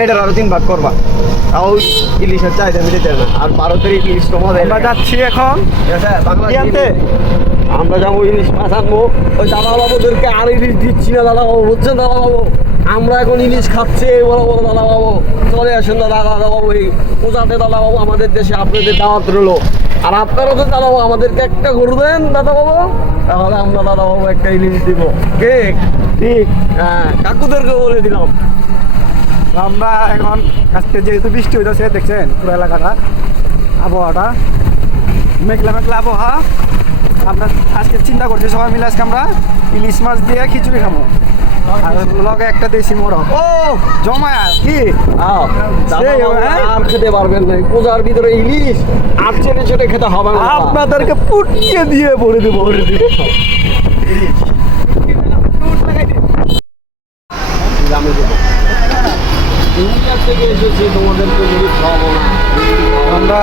এটার আরো 3 ভাগ করবা, তাও ইলিশের চাহিদা মিটাতে না। আর ভারতের ইলিশ তোমাদের আমরা যাচ্ছি এখন কি আনতে? আমরা যাবো ইলিশ মাছ আনবো। ওই দাদা বাবুদেরকে আর ইলিশ দিচ্ছি না দাদা বাবু, বুঝছেন দাদা বাবু? আমরা এখন ইলিশ খাচ্ছি এই বড় বড় দাদা বাবু। চলে আসেন দাদা দাদা বাবু, এই পূজাতে দাদা বাবু আমাদের দেশে আপনাদের দাওয়াত রইলো। আর আপনারও তো দাদা বাবু আমাদেরকে একটা গরু দেন দাদা বাবু, তাহলে আমরা দাদা বাবু একটা ইলিশ দিব। কে ঠিক? হ্যাঁ, কাকুদেরকে বলে দিলাম। আমরা এখন আজকে যেহেতু বৃষ্টি হইতেছে, দেখছেন পুরো এলাকাটা আবহাওয়াটা মেঘলা মেঘলা আবহাওয়া। আমরা আজকে চিন্তা করছি সবাই মিলে আজকে আমরা ইলিশ মাছ দিয়ে খিচুড়ি খাবো, আর লগে একটা দেশি মোরগ। ও জমায়া কি আর খেতে পারবেন না, পূজার ভিতরে ইলিশ আর চেটে চেটে খেতে হবে না। আপনাদেরকে পুটিয়ে দিয়ে ভরে দেবো। ইন্ডিয়া থেকে এসেছি, তোমাদেরকে মুড়ি খাওয়াবো না। আমরা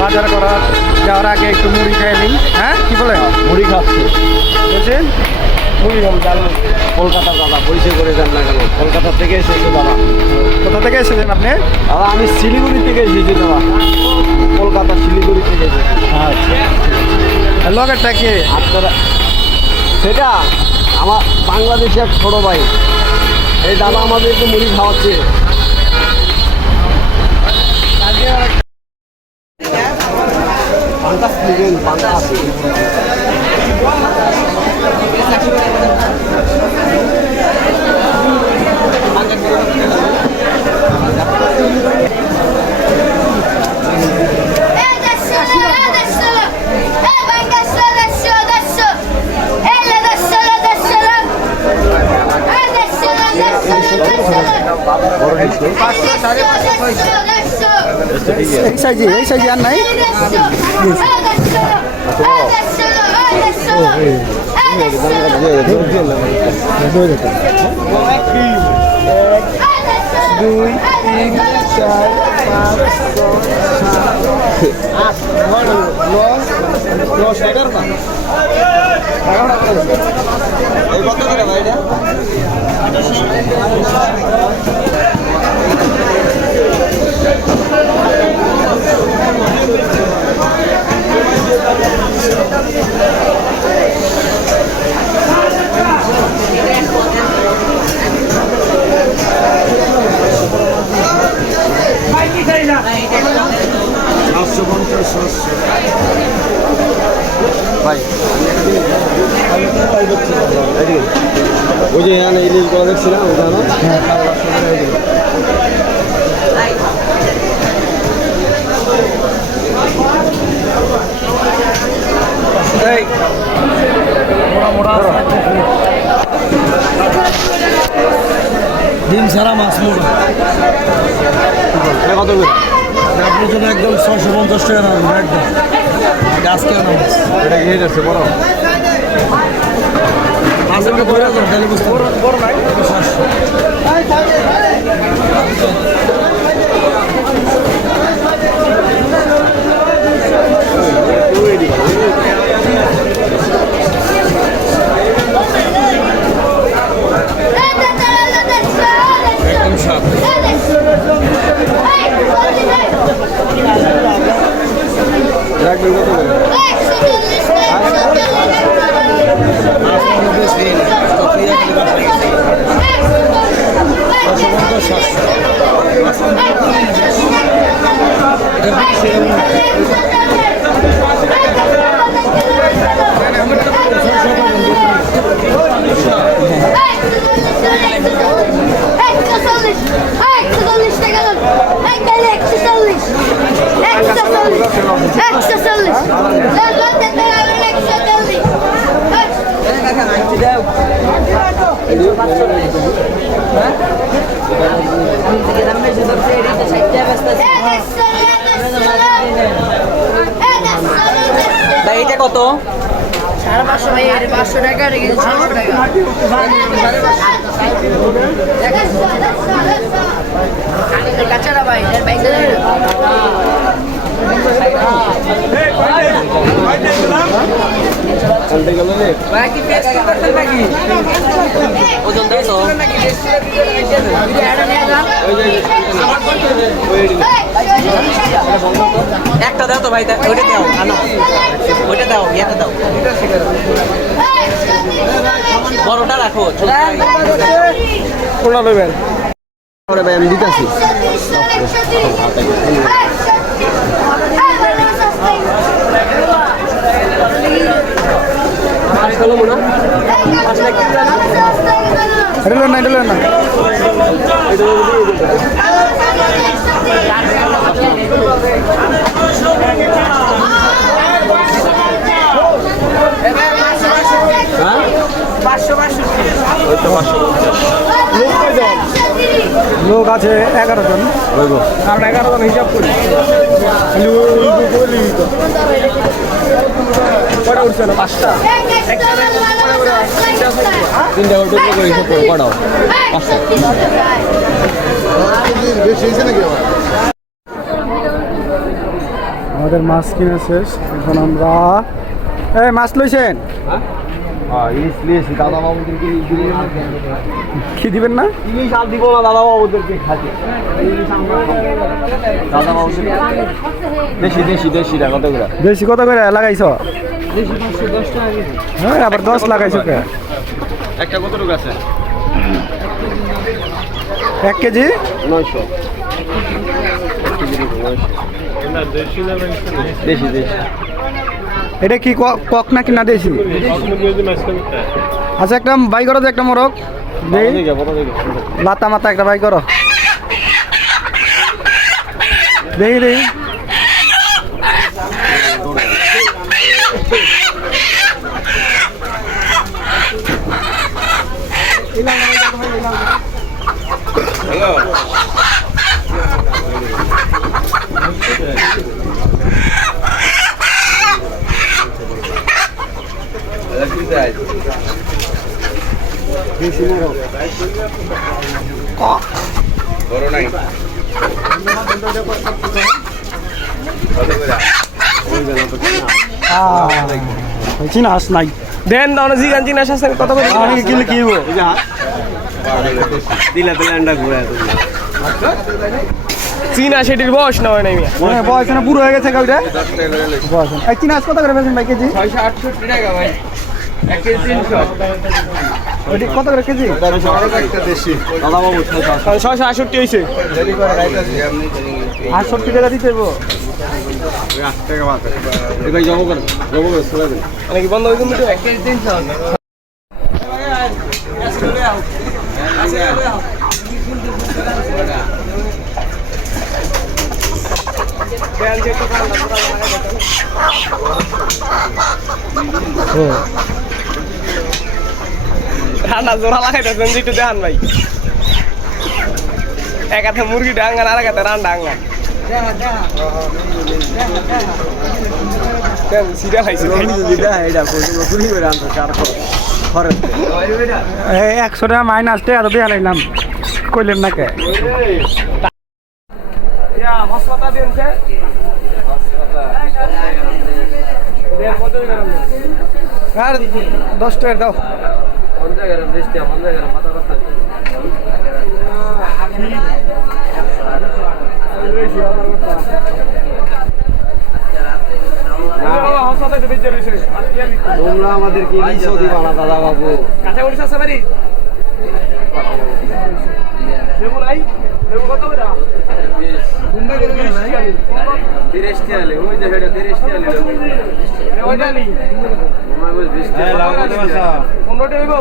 বাজার করার যাওয়ার আগে একটু মুড়ি খেয়ে নিই। হ্যাঁ কি বলেন? মুড়ি খাচ্ছে বুঝছেন? মুড়ি খাবো জানেন। কলকাতার দাদা পরিচয় করে যান না কেন? কলকাতা থেকে এসেছে দাদা। কোথা থেকে এসেছেন আপনি? দাদা আমি শিলিগুড়ি থেকে এসেছি দাদা, কলকাতা শিলিগুড়ি থেকে এসেছি। আচ্ছা, লগেরটা কে? আপনারা সেটা আমার বাংলাদেশে এক ছোটো ভাই, এই দাদা আমাদেরকে মুড়ি খাওয়াচ্ছে। পান্তা খাবেন? পান্তা আছে। এই সাইজে আর নাই। দুই তিন চার পাঁচ ছয় সাত আট নয় 10 11 না। এই কত করে ভাই এটা? ভাই ওই যে এখানে ইলিশগুলো দেখছিলাম ওখানে ডিম ছাড়া মাছ মুড়ি কত করে? আপনার জন্য একদম 650 টাকা রাখবো একদম। আজকে এটা কি আছে বড়? মাছের বড় তাহলে বুঝতে বড় নাই 700। রাখবেন কত করে? এটা কত? 550 ভাই, 500 টাকা, 600 টাকা। কাঁচারা ভাই, ওজন দেয় তো? ওই যে একটা দাও তো ভাই, ওইটা দাও, আনো ওইটা দাও, ইয়াটা দাও, বড়টা রাখো, কোনটা নেবেন? ওরে ভাই আমি দিতেছি এটা না এটা না লোক আছে 11 জন, আমরা 11 জন হিসাব করি। কটা উঠছে না? 5টা। তিনটা অটো করে হিসাব করে পড়াও 5টা আমাদের মাছ কিনে শেষ, এখন আমরা এই মাছ লইছেন ইলিশ নিয়েছি দাদা বাবুদেরকে কি দিবেন না? ইলিশ আর দিব না দাদা বাবুদেরকে খাতে ইলিশ আমরা দাদা বাবুদের দেশি দেশি দেশি টাকা কত করে বেশি কত করে লাগাইছ? হ্যাঁ আবার 10 লাগাইছো কে? একটা কত টাকা আছে 1 কেজি 900 দেশি দেশি এটা কি কক নাকি না দেশি? আচ্ছা একটা বাই করো তো, একটা মোরগ দেই, লাতা মাথা একটা বাই করো, দেখি দেখি। চিনাস নাই দেন দাও না, জিগান চিনাস আছে কত করে? আমি কিনলে কি হবো? দিলা দিলা আন্ডা ঘুরে চিনা সেটির বয়স না হয় নাই, বয়স না পুরো হয়ে গেছে কাউটা বয়স। এই চিনাস কত করে বেচেন ভাই কেজি? 668 টাকা ভাই, 1 কেজি 300। ওটি কত করে কেজি? দাদা বাবু 668 হয়েছে, 68 টাকা দিতে হইব এবার জমা করে চলে দেন নাকি বন্ধ হয়ে গেল? 1 কেজি 300। রান্না জোড়া লাগাইতেছেন যেটু দেখান ভাই, এক হাতে মুরগি ডাঙ্গান আর এক হাতে রান্না ডাঙ্গান সিরিয়াল খাইছি 100 টাকা মাইনাস টাকা তো দেয়া লাইলাম, কইলেন না কে? হসপাতাল দিনছে আর 10 টাকা দাও। তোমরা আমাদেরকে ইলিশও দিবা না দাদা বাবু কাঁচা মরিচ আছে বাড়ি? লেবু নাই? লেবু কত করে? 30 টাকা লে ওই যে এটা 30 টাকা লে ওইটা নি তোমার বল 20 টাকা লাভ কত আছে 15 টাকা হইব?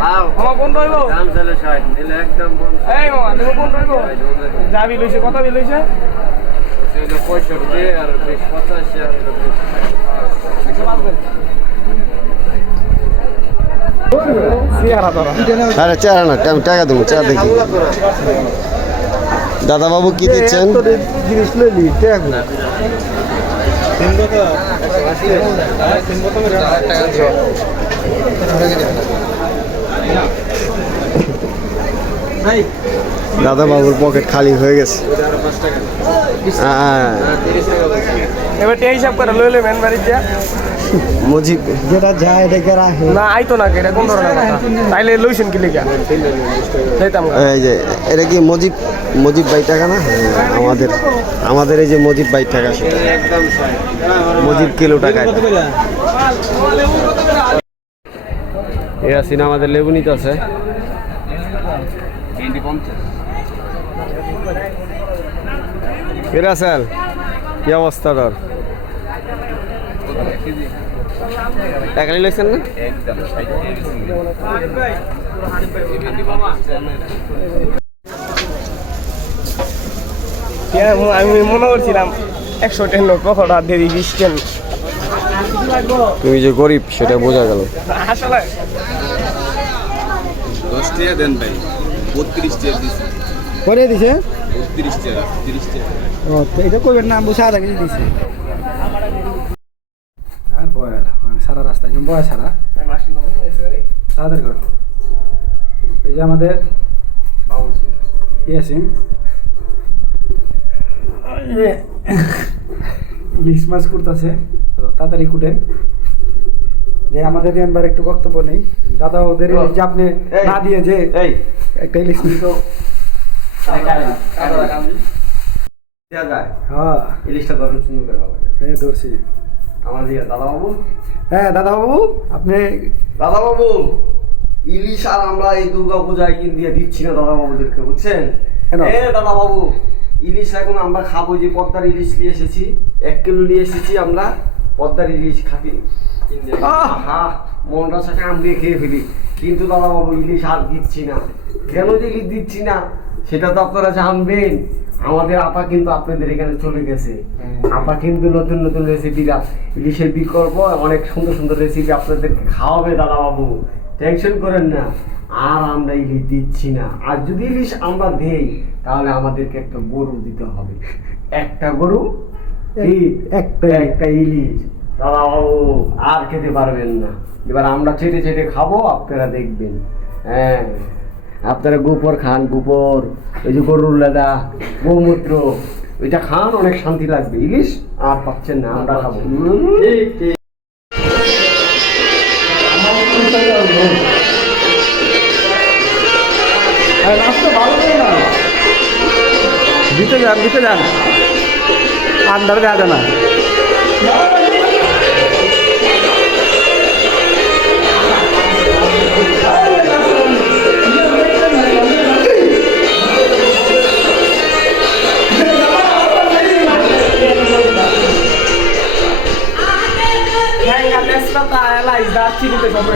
লাভ মামা 15 হইব? দাম চলে 60 নিলে একদম বন্ধ এই মামা তুমি 15 হইব? যা বিল হইছে, কত বিল হইছে? সেটা 65 আর 20 85 আর 105 সিয়ারা তোরা আরে চারা না টাকা দেবো চা দেখি দাদা বাবু কি দিচ্ছেন জিনিস লইলি টাকা দাদা বাবুর পকেট খালি হয়ে গেছে হ্যাঁ এবার তে হিসাব করে লইলে মেন বাড়ি যা মুজিব যেটা যায় এটাকে রাখে না আইতো না এটা কোন ধরনের কথা তাইলে লইছেন কি লিখা যাইতাম এই যে এটা কি মুজিব মজিদ ভাই টাকা না আমাদের আমাদের এই যে মজিদ ভাই টাকা সেটা মজিদ কিলো টাকা এ আসিন আমাদের লেবু নিতে আছে এরা স্যার কি অবস্থা তোর টাকালি লেগছেন না আমি মনে করছিলাম 100 টেন কতটা দেরি 20 টেন তুমি যে গরিব সেটা বোঝা গেল আসলে 10 টাকা দেন ভাই 32 টাকা দিছি করে দিছে 32 টাকা 30 টাকা ও তো এটা করবেন না বসে আধা কেজি দিছে আর বয় সারা রাস্তা একদম বয় সারা তাড়াতাড়ি কর এই যে আমাদের ইয়াসিন ইলিশ মাছ কুটতেছে তো তাড়াতাড়ি কুটেন যে আমাদের মেম্বার একটু বক্তব্য নেই দাদা ওদের ইলিশ যে আপনি না দিয়ে যে এই একটা ইলিশ তো দেয়া যায় হ্যাঁ ইলিশটা ধরুন সুন্দর করে হবে হ্যাঁ ধরছি আমার দিকে দাদা বাবু হ্যাঁ দাদা বাবু আপনি দাদা বাবু ইলিশ আর আমরা এই দুর্গা পূজায় কিন দিয়ে দিচ্ছি না দাদা বাবুদেরকে বুঝছেন কেন? এ দাদা বাবু ইলিশ এখন আমরা খাবো যে পদ্মার ইলিশ নিয়ে এসেছি 1 কিলো নিয়ে এসেছি আমরা পদ্মার ইলিশ খাতি আহা মনটা সাথে আমড়িয়ে খেয়ে ফেলি কিন্তু দাদা বাবু ইলিশ আর দিচ্ছি না কেন যে ইলিশ দিচ্ছি না সেটা তো আপনারা জানবেন আমাদের আপা কিন্তু আপনাদের এখানে চলে গেছে আপা কিন্তু নতুন নতুন রেসিপিরা ইলিশের বিকল্প অনেক সুন্দর সুন্দর রেসিপি আপনাদেরকে খাওয়াবে দাদা বাবু টেনশন করেন না আর আমরা ইলিশ দিচ্ছি না আর যদি ইলিশ আমরা দেই তাহলে আমাদেরকে একটা গরু দিতে হবে একটা গরু একটা ইলিশ দাদা বাবু আর খেতে পারবেন না এবার আমরা চেটে চেটে খাবো আপনারা দেখবেন হ্যাঁ আপনারা গোবর খান গোবর ওই যে গরুর লেদা গোমূত্র ওইটা খান অনেক শান্তি লাগবে ইলিশ আর পাচ্ছেন না আমরা খাবো দিতে যান আন্ডার দেওয়া যায় না তেজপাতা এলাচ দারচিনি তো সব